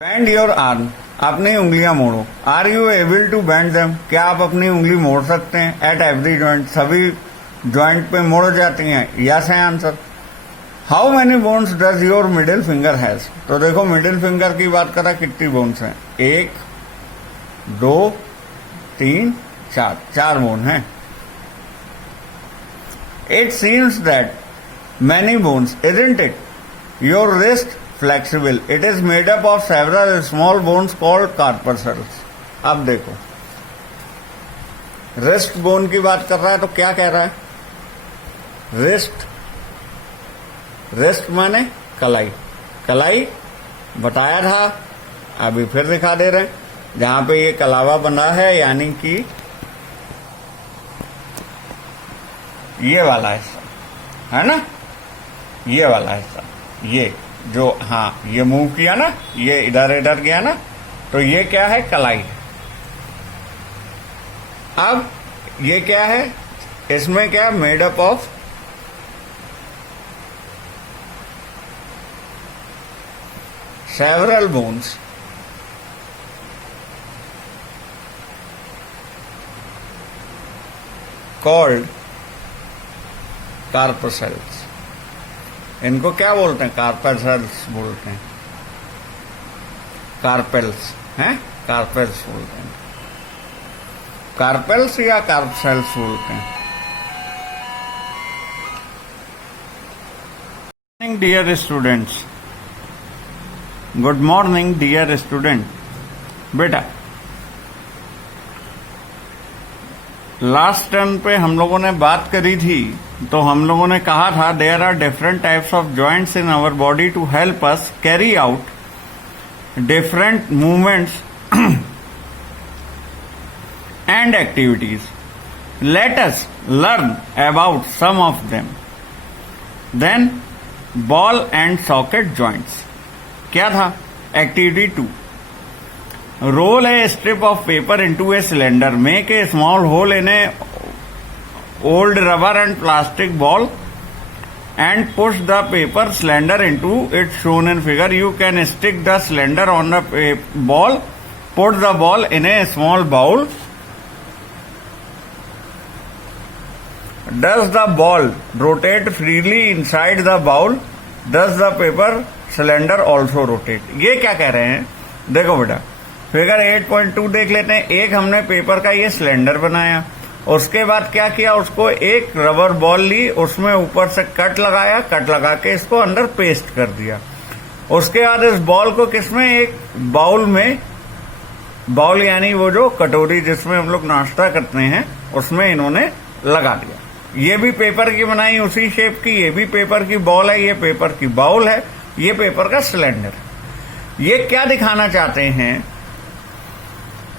Bend your arm, अपनी उंगलियां मोड़ो। Are you able to bend them, क्या आप अपनी उंगली मोड़ सकते हैं? एट एवरी जॉइंट, सभी जॉइंट पे मोड़ जाती हैं। यस है answer. How many bones does your middle finger has, तो देखो मिडिल फिंगर की बात करा, कितनी बोन्स हैं? 1 2 3 4, 4 बोन हैं। It seems that many bones, isn't it? Your wrist flexible, it is made up of several small bones called corpuscles। अब देखो, रिस्ट बोन की बात कर रहा है तो क्या कह रहा है? रिस्ट माने कलाई। कलाई बताया था, अभी फिर दिखा दे रहे हैं। जहां पे ये कलावा बना है, यानी कि ये वाला हिस्सा है ना, ये वाला हिस्सा, ये जो, हाँ ये मूव किया ना, ये इधर इधर गया ना, तो ये क्या है? कलाई। अब ये क्या है? इसमें क्या? Made up of several bones called carpals. इनको क्या बोलते हैं? कार्पेल्स बोलते हैं। कार्पेल्स हैं, कार्पेल्स बोलते हैं। कार्पेल्स या कार्पेल्स बोलते हैं। Dear students, good morning dear student. बेटा, लास्ट टर्न पे हम लोगों ने बात करी थी, तो हम लोगों ने कहा था there are different types of joints in our body to help us carry out different movements and activities. Let us learn about some of them. Then ball and socket joints. क्या था? Activity 2, roll a strip of paper into a cylinder, make a small hole in a old rubber and plastic ball and push the paper cylinder into it shown in figure. You can stick the cylinder on the ball, put the ball in a small bowl. Does the ball rotate freely inside the bowl? Does the paper cylinder also rotate? ये क्या कह रहे हैं? देखो बेटा, figure 8.2 देख लेते हैं। एक हमने पेपर का ये सिलेंडर बनाया, उसके बाद क्या किया? उसको एक रबर बॉल ली, उसमें ऊपर से कट लगाया, कट लगा के इसको अंदर पेस्ट कर दिया। उसके बाद इस बॉल को किसमें? एक बाउल में, बाउल यानी वो जो कटोरी जिसमें हम लोग नाश्ता करते हैं, उसमें इन्होंने लगा दिया। ये भी पेपर की बनाई उसी शेप की, ये भी पेपर की बॉल है, ये पेपर की बाउल है, ये पेपर का सिलेंडर है। ये क्या दिखाना चाहते हैं?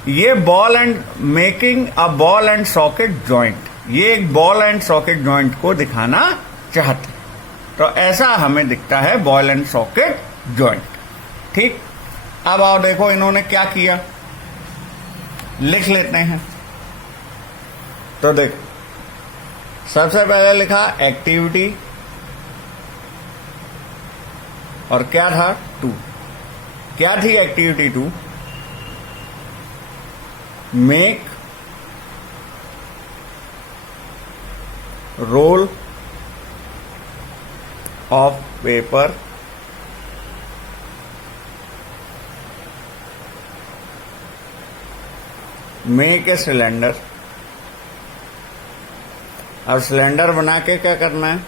ये ball and making a ball and socket joint, ये एक बॉल एंड सॉकेट जॉइंट को दिखाना चाहते। तो ऐसा हमें दिखता है बॉल एंड सॉकेट जॉइंट। ठीक, अब आओ देखो इन्होंने क्या किया, लिख लेते हैं। तो देखो, सबसे पहले लिखा एक्टिविटी, और क्या था? 2। क्या थी activity 2? Make roll of paper make a cylinder. अब सिलेंडर बना के क्या करना है?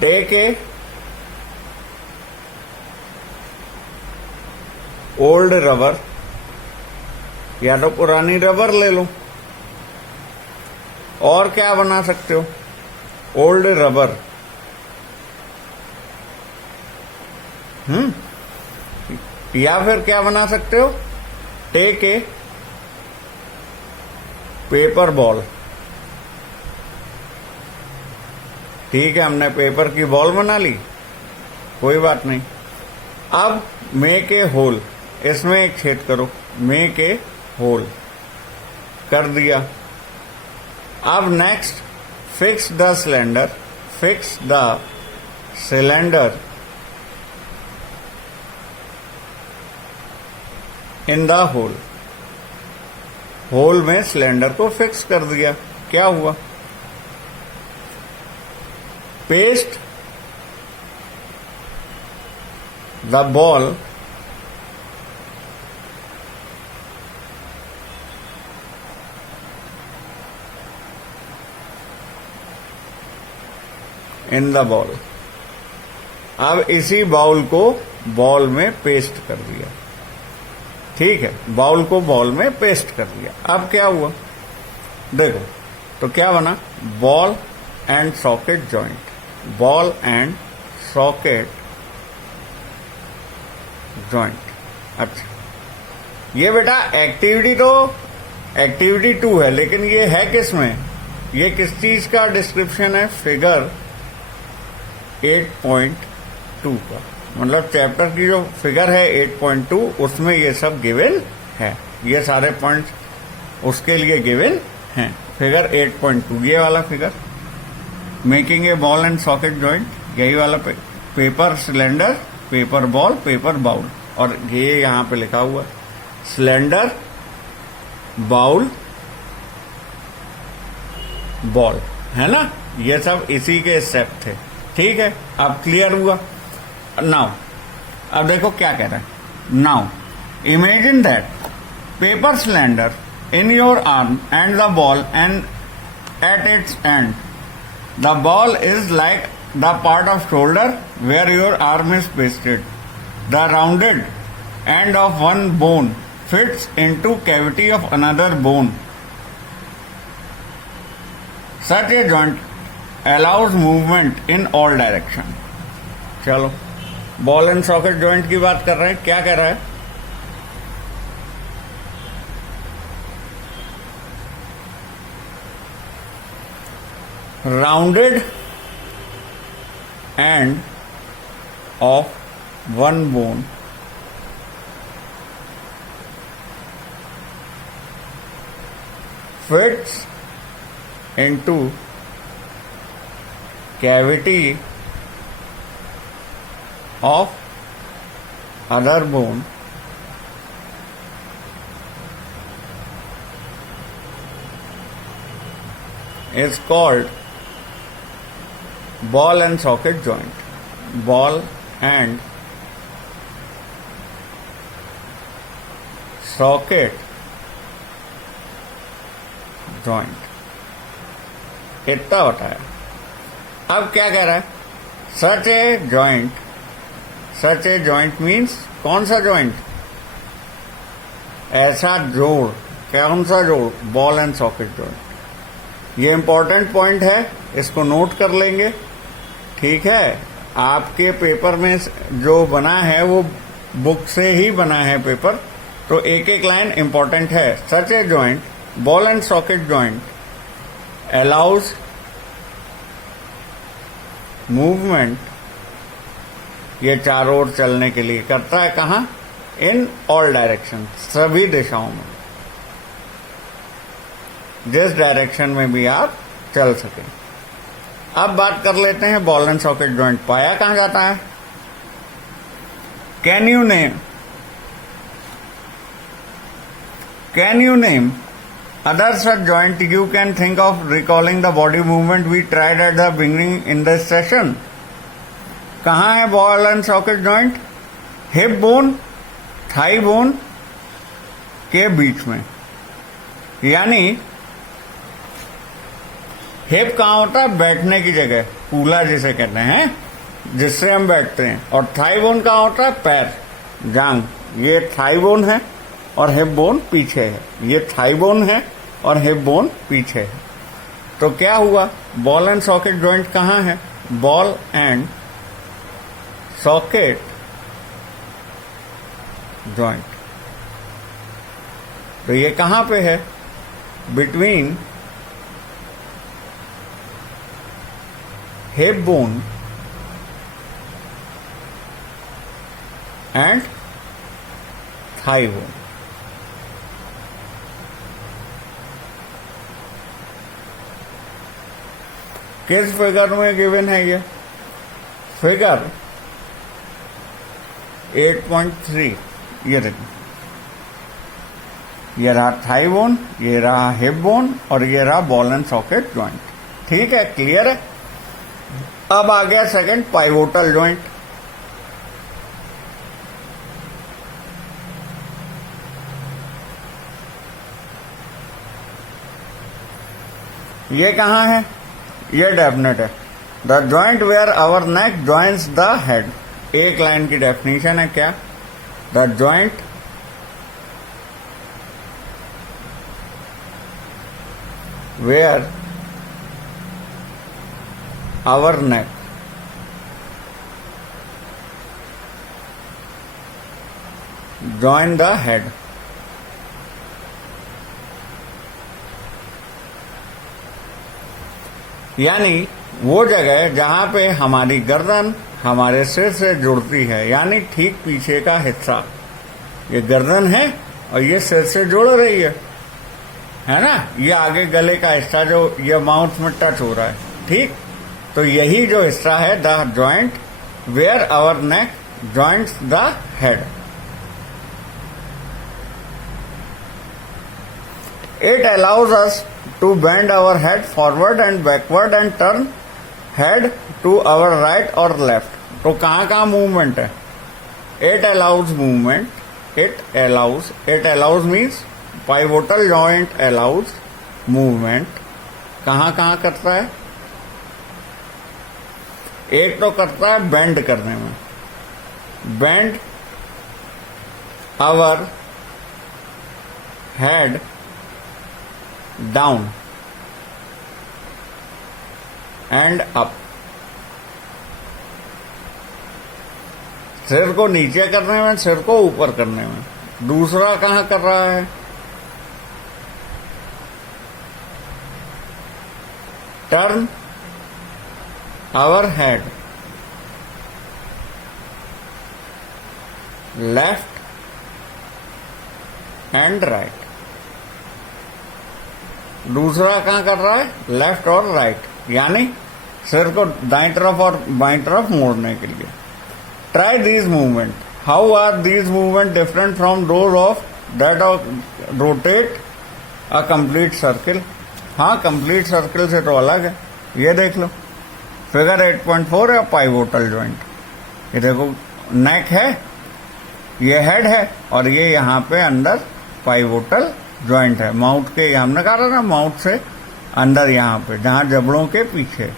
टेक ए ओल्ड रबर, या तो पुरानी रबर ले लो, और क्या बना सकते हो? Old rubber. या फिर क्या बना सकते हो? Take a paper ball. ठीक है, हमने पेपर की बॉल बना ली, कोई बात नहीं। अब मेक ए होल, इसमें एक छेद करो, मेक ए होल कर दिया। अब next fix the cylinder, fix the cylinder in the hole, hole में सिलेंडर को फिक्स कर दिया, क्या हुआ? Paste the ball in the ball. अब इसी बाउल को बॉल में पेस्ट कर दिया, ठीक है, बाउल को बॉल में पेस्ट कर दिया। अब क्या हुआ देखो, तो क्या बना? Ball and socket joint, ball and socket joint. अच्छा, ये बेटा एक्टिविटी 2 है, लेकिन ये है किस में? ये किस चीज का डिस्क्रिप्शन है? फिगर 8.2 का, मतलब चैप्टर की जो फिगर है 8.2 उसमें ये सब गिवन है, ये सारे पॉइंट्स उसके लिए गिवन हैं। फिगर 8.2 ये वाला figure, making a ball and socket joint, यही वाला paper cylinder, paper ball, paper bowl, और ये यहाँ पे लिखा हुआ सिलेंडर, बाउल, बॉल, है ना? ये सब इसी के स्टेप थे, ठीक है। अब क्लियर हुआ? नाउ अब देखो क्या कह रहा है। Now imagine that paper cylinder in your arm and the ball and at its end, the ball is like the part of shoulder where your arm is pasted, the rounded end of one bone fits into cavity of another bone. Such a joint allows movement in all direction. चलो, ball and socket joint की बात कर रहे हैं। क्या कह रहा है? Rounded end of one bone fits into cavity of other bone is called ball and socket joint. Ball and socket joint, इतना बताया। अब क्या कह रहा है? सच ए जॉइंट मीन्स कौन सा जॉइंट? ऐसा जोड़, कौन सा जोड़? Ball and socket joint. ये इंपॉर्टेंट पॉइंट है, इसको नोट कर लेंगे, ठीक है। आपके पेपर में जो बना है वो बुक से ही बना है पेपर, तो एक एक लाइन इंपॉर्टेंट है। Such a joint, ball and socket joint allows movement, ये चारों ओर चलने के लिए करता है। कहाँ? इन ऑल डायरेक्शन, सभी दिशाओं में, जिस डायरेक्शन में भी आप चल सके। अब बात कर लेते हैं बॉल एंड सॉकेट जॉइंट पाया कहाँ जाता है। Can you name other such joint you can think of recalling the body movement we tried at the beginning in this session? कहाँ है ball and socket joint? Hip bone, thigh bone के बीच में, यानी hip कहाँ होता है? बैठने की जगह, कूला जिसे कहते हैं, जिससे हम बैठते हैं। और थाई बोन कहाँ होता है? पैर, जांग। ये थाई बोन है और हिप बोन पीछे है। ये थाई बोन है और हिप बोन पीछे है। तो क्या हुआ? बॉल एंड सॉकेट जॉइंट कहाँ है? बॉल एंड सॉकेट जॉइंट, तो ये कहाँ पे है? Between hip bone and thigh bone. किस फिगर में गिवन है ये? फिगर 8.3 ये देखिए, ये रहा थाई बोन, ये रहा हिप बोन और ये रहा बॉल एंड सॉकेट जॉइंट। ठीक है, क्लियर है। अब आ गया सेकंड, पाइवोटल जॉइंट। ये कहां है? ये डेफिनेट है, the joint where our neck joints the head. एक लाइन की डेफिनेशन है क्या? The joint where our neck join the head. यानी वो जगह जहां पे हमारी गर्दन हमारे सिर से जुड़ती है, यानी ठीक पीछे का हिस्सा, ये गर्दन है और ये सिर से जुड़ रही है ना। ये आगे गले का हिस्सा जो ये माउथ में टच हो रहा है, ठीक। तो यही जो हिस्सा है, the joint where our neck joints the head. It allows us to bend our head forward and backward and turn head to our right or left। तो कहाँ मूवमेंट है? it allows movement, it allows means pivotal joint allows movement। कहाँ करता है? एक तो करता है बेंड करने में, bend our head down and up. सिर को नीचे करने में, सिर को ऊपर करने में। दूसरा कहां कर रहा है? Turn our head left and right. दूसरा कहां कर रहा है? लेफ्ट और राइट, यानी सिर को दाईं तरफ और बाईं तरफ मोड़ने के लिए। Try these movement. How are these movement different from those of that of rotate a complete circle? हाँ, कंप्लीट सर्किल से तो अलग है। ये देख लो, फिगर 8.4 है, पाइवोटल जॉइंट। ये देखो, नेक है, ये हेड है और ये यहाँ पे अंदर पाइवोटल जॉइंट है। माउथ के, हमने कहा था ना, माउथ से अंदर यहाँ पे, जहाँ जबड़ों के पीछे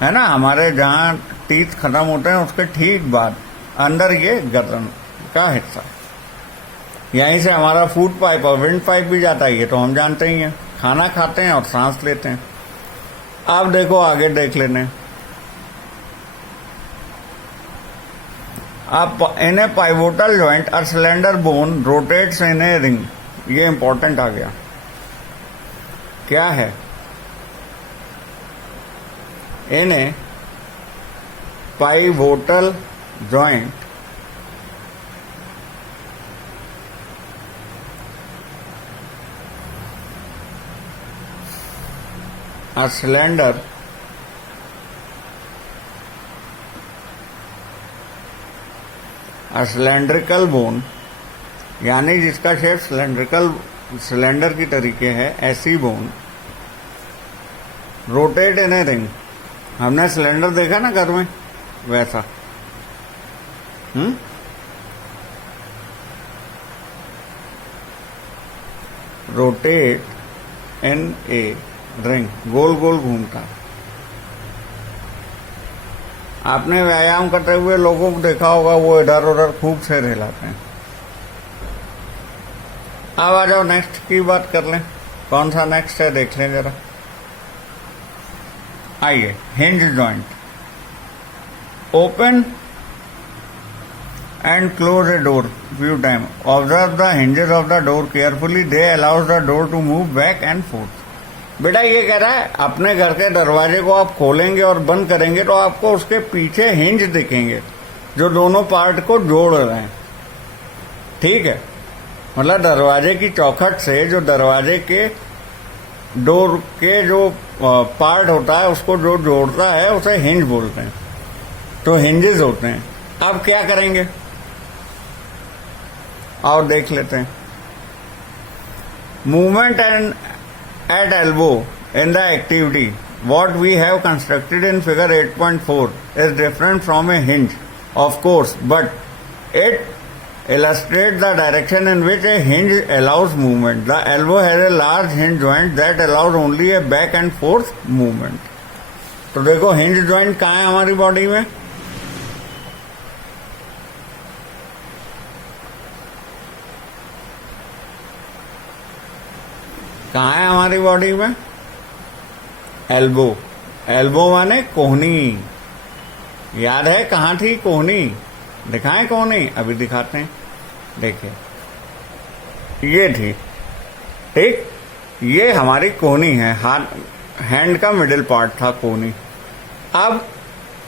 है ना, हमारे जहाँ टीथ खत्म होते हैं उसके ठीक बाद अंदर ये गर्दन का हिस्सा। यहीं से हमारा फूड पाइप और विंड पाइप भी जाता है, ये तो हम जानते ही हैं। खाना खाते हैं और सांस लेते हैं। अब देखो, आगे देख लेने। अब in a pivotal joint a cylinder bone rotates in a ring. ये इंपॉर्टेंट आ गया। क्या है? In a pivotal joint a cylindrical bone, यानी जिसका शेप सिलेंडर की तरीके है, ऐसी bone rotate in a ring. हमने सिलेंडर देखा ना घर में, वैसा। रोटेट इन ए रिंग, गोल गोल घूमता। आपने व्यायाम करते हुए लोगों को देखा होगा, वो इधर उधर खूब से हिलाते हैं। अब आ जाओ, नेक्स्ट की बात कर लें। कौन सा नेक्स्ट है देख लें जरा। आइए, hinge joint. Open and close a door few times. Observe the hinges of the door carefully. They allows the door to move back and forth. बेटा ये कह रहा है, अपने घर के दरवाजे को आप खोलेंगे और बंद करेंगे तो आपको उसके पीछे हिंज दिखेंगे जो दोनों पार्ट को जोड़ रहे हैं। ठीक है, मतलब दरवाजे की चौखट से जो दरवाजे के डोर के जो पार्ट होता है उसको जो जोड़ता है उसे हिंज बोलते हैं। तो हिंजेस होते हैं। अब क्या करेंगे, और देख लेते हैं। Movement and at elbow in the activity what we have constructed in figure 8.4 is different from a hinge, of course, but it illustrates the direction in which a hinge allows movement. The elbow has a large hinge joint that allows only a back and forth movement. तो देखो hinge joint कहाँ है हमारी body में, कहाँ है हमारी body में, एल्बो। एल्बो माने कोहनी, याद है कहाँ थी कोहनी, दिखाएं कोहनी, अभी दिखाते हैं। देखिए ये थी, ठीक, ये हमारी कोहनी है, हाथ हैंड का मिडिल पार्ट था कोहनी। अब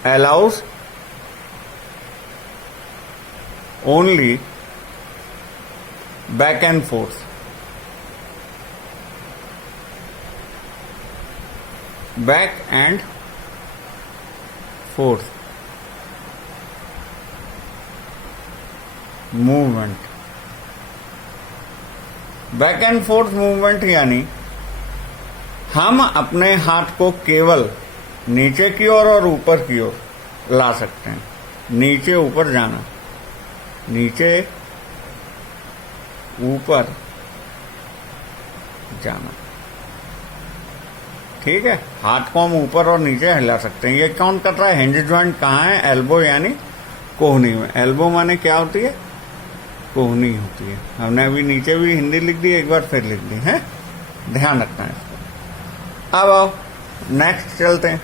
allows only back and fourth, back and fourth movement. Back and fourth movement यानी हम अपने हाथ को केवल नीचे की ओर और ऊपर की ओर ला सकते हैं। नीचे ऊपर जाना, नीचे ऊपर जाना, ठीक है। हाथ को हम ऊपर और नीचे हिला सकते हैं। ये कौन कर रहा है, हिंज ज्वाइंट कहाँ है, एल्बो यानी कोहनी में। एल्बो माने क्या होती है, कोहनी होती है। हमने अभी नीचे भी हिंदी लिख दी, एक बार फिर लिख दी है, ध्यान रखना है इसको। अब आओ नेक्स्ट चलते हैं।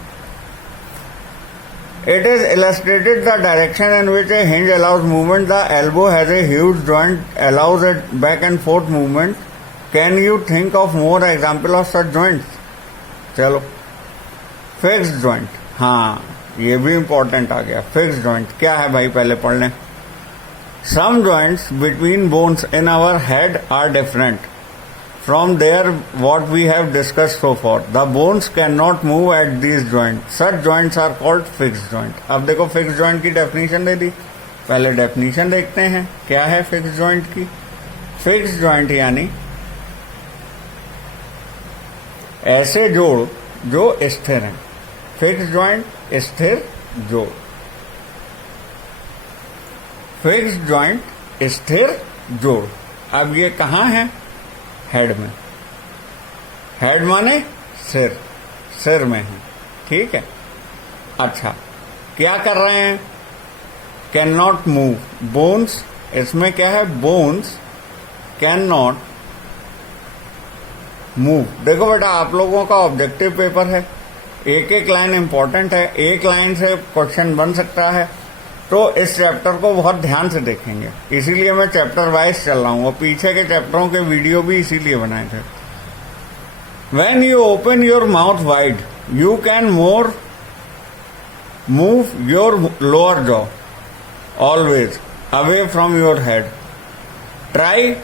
It is illustrated the direction in which a hinge allows movement. The elbow has a huge joint, allows a back and forth movement. Can you think of more example of such joints? चलो, fixed joint, हाँ ये भी important आ गया। Fixed joint क्या है भाई, पहले पढ़ लें। Some joints between bones in our head are different from there what we have discussed so far. The bones can not move at these joint, such joints are called fixed joint. अब देखो fixed joint की definition दे दी, पहले definition देखते हैं क्या है फिक्स्ड जॉइंट की। फिक्स्ड जॉइंट यानी ऐसे जोड़ जो स्थिर हैं। फिक्स जॉइंट, स्थिर जोड़। फिक्स जॉइंट, स्थिर जोड़। अब ये कहाँ है, हेड में। हेड माने सिर, सिर में है, ठीक है। अच्छा, क्या कर रहे हैं, कैन नॉट मूव, बोन्स, इसमें क्या है, बोन्स कैन नॉट मूव। देखो बेटा, आप लोगों का ऑब्जेक्टिव पेपर है, एक एक लाइन इंपॉर्टेंट है, एक लाइन से क्वेश्चन बन सकता है, तो इस चैप्टर को बहुत ध्यान से देखेंगे। इसीलिए मैं चैप्टर वाइज चल रहा हूँ, और पीछे के चैप्टरों के वीडियो भी इसीलिए बनाए थे। When you open your mouth wide, you can more move your lower jaw always away from your head. Try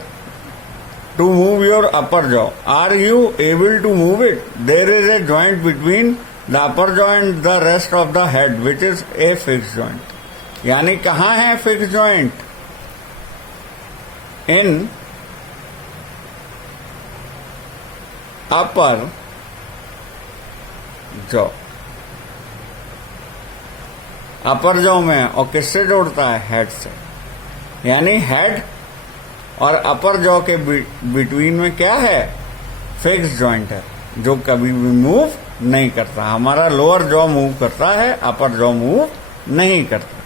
to move your upper jaw. Are you able to move it? There is a joint between the upper jaw and the rest of the head, which is a fixed joint. यानी कहाँ है fixed joint? In upper jaw. Upper jaw में, और किससे जोड़ता है, head से। यानी हेड और अपर जॉ के बिटवीन में क्या है, फिक्स जॉइंट है, जो कभी भी मूव नहीं करता। हमारा लोअर जॉ मूव करता है, अपर जॉ मूव नहीं करता।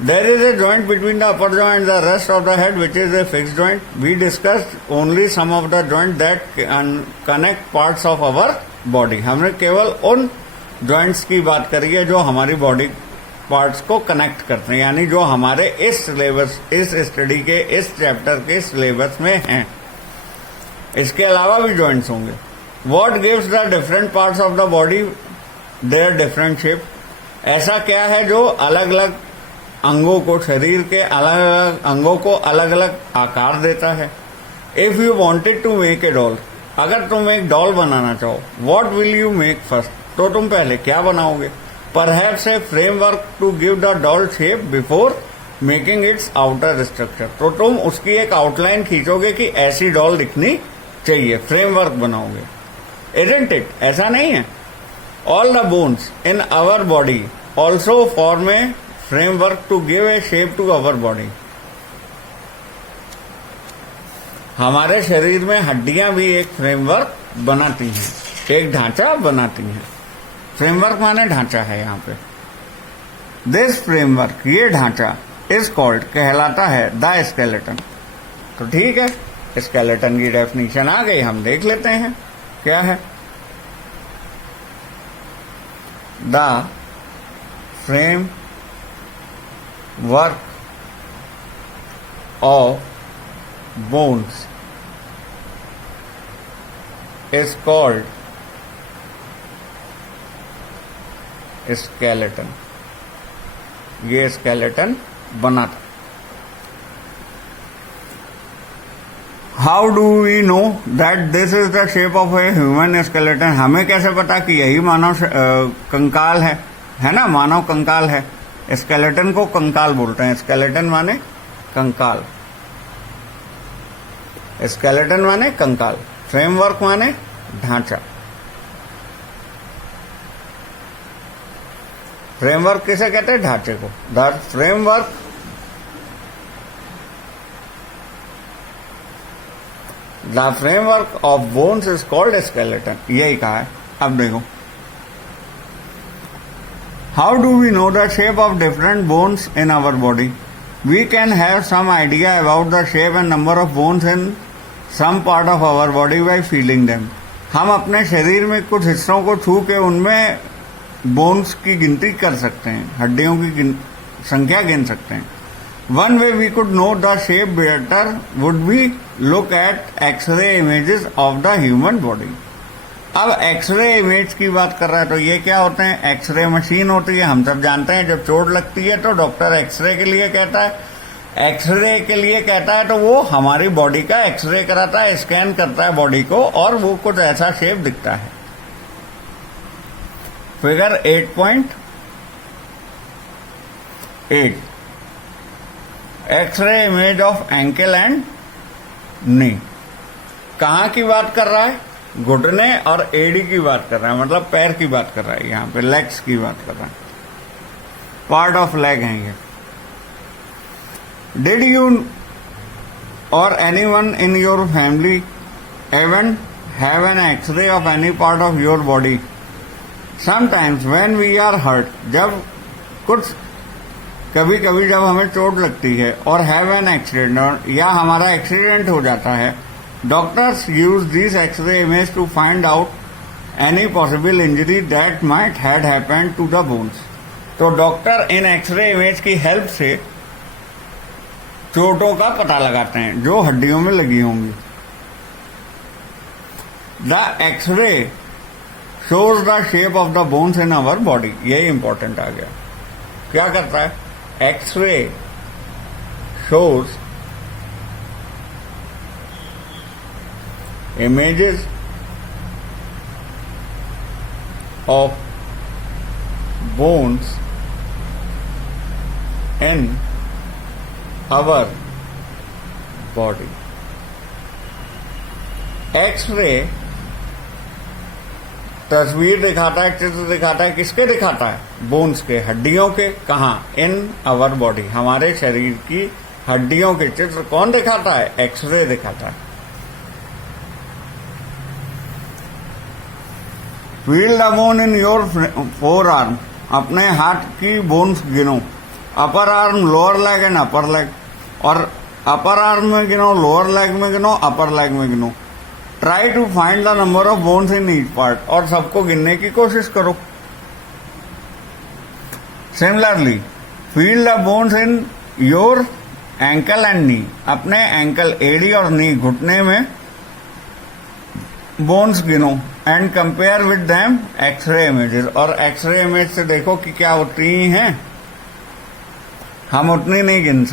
There is a joint between the upper jaw and the rest of the head, which is a fixed joint. We discussed only some of the joints that connect parts of our body. हमने केवल उन joints की बात करी है जो हमारी body parts को कनेक्ट करते हैं, यानी जो हमारे इस सिलेबस, इस स्टडी के, इस चैप्टर के सिलेबस में हैं। इसके अलावा भी जॉइंट्स होंगे। What gives the different parts of the body their different shape? ऐसा क्या है जो अलग अलग अंगों को, शरीर के अलग अलग अंगों को अलग अलग आकार देता है। If you wanted to make a doll, अगर तुम एक डॉल बनाना चाहो, what will you make first? तो तुम पहले क्या बनाओगे? Perhaps a framework to give the doll shape before making its outer structure. तो तुम उसकी एक आउटलाइन खींचोगे कि ऐसी डॉल दिखनी चाहिए, फ्रेमवर्क बनाओगे। Isn't it? ऐसा नहीं है? All the bones in our body also form a framework to give a shape to our body. हमारे शरीर में हड्डियां भी एक फ्रेमवर्क बनाती हैं, एक ढांचा बनाती हैं। फ्रेमवर्क माने ढांचा है यहाँ पे। दिस फ्रेमवर्क, ये ढांचा, इज कॉल्ड, कहलाता है द स्केलेटन। तो ठीक है, स्केलेटन की डेफिनेशन आ गई, हम देख लेते हैं क्या है। The frame work of bones is called skeleton. ये स्केलेटन बनाता। How do we know that this is the shape of a human skeleton? हमें कैसे पता कि यही मानव कंकाल है ना, मानव कंकाल है। स्केलेटन को कंकाल बोलते हैं। स्केलेटन माने कंकाल, स्केलेटन माने कंकाल, फ्रेमवर्क माने ढांचा। फ्रेमवर्क किसे कहते हैं? ढांचे को। The framework the framework of bones is called skeleton. यही कहा है। अब देखो, how do we know the shape of different bones in our body? We can have some idea about the shape and number of bones in some part of our body by feeling them. हम अपने शरीर में कुछ हिस्सों को छू के उनमें बोन्स की गिनती कर सकते हैं, हड्डियों की संख्या गिन सकते हैं। One way we could know the shape better would be look at X-ray images of the human body. अब एक्सरे इमेज की बात कर रहा है तो ये क्या होते हैं? एक्सरे मशीन होती है, हम सब जानते हैं। जब चोट लगती है तो डॉक्टर एक्सरे के लिए कहता है, एक्सरे के लिए कहता है तो वो हमारी बॉडी का एक्सरे कराता है, स्कैन करता है बॉडी को, और वो कुछ ऐसा शेप दिखता है। Figure 8.8 X ray image of ankle and knee. कहाँ की बात कर रहा है? घुटने और एडी की बात कर रहा है, मतलब पैर की बात कर रहा है। यहाँ पे लेग्स की बात कर रहा है, पार्ट ऑफ लेग है ये। डिड यू और anyone in your family even have an X ray of any part of your body? Sometimes when we are hurt, जब कभी कभी जब हमें चोट लगती है, और हैव एन एक्सीडेंट, या हमारा एक्सीडेंट हो जाता है, doctors use this X ray image to find out any possible injury that might had happened to the bones. तो डॉक्टर इन एक्सरे इमेज की हेल्प से चोटों का पता लगाते हैं जो हड्डियों में लगी होंगी। The X ray shows the shape of the bones in our body. यही इंपॉर्टेंट आ गया। क्या करता है? X ray shows images of bones in our body. X ray तस्वीर दिखाता है, चित्र दिखाता है। किसके दिखाता है? बोन्स के, हड्डियों के। कहाँ? इन आवर बॉडी, हमारे शरीर की हड्डियों के चित्र कौन दिखाता है? एक्सरे दिखाता है। Feel the bone in your four arm. अपने हाथ की बोन्स गिनो। Upper arm, lower leg and upper leg. और अपर आर्म में गिनो, लोअर लेग में गिनो, अपर लेग में गिनो। Try to find the number of bones in each part. और सबको गिनने की कोशिश करो। Similarly feel the bones in your ankle and knee. अपने एंकल, एडी और नी, घुटने में बोन्स गिनो and compare with them X ray images. और एक्सरे इमेज से देखो कि क्या उतनी हैं। हम उतनी नहीं गिन सकते।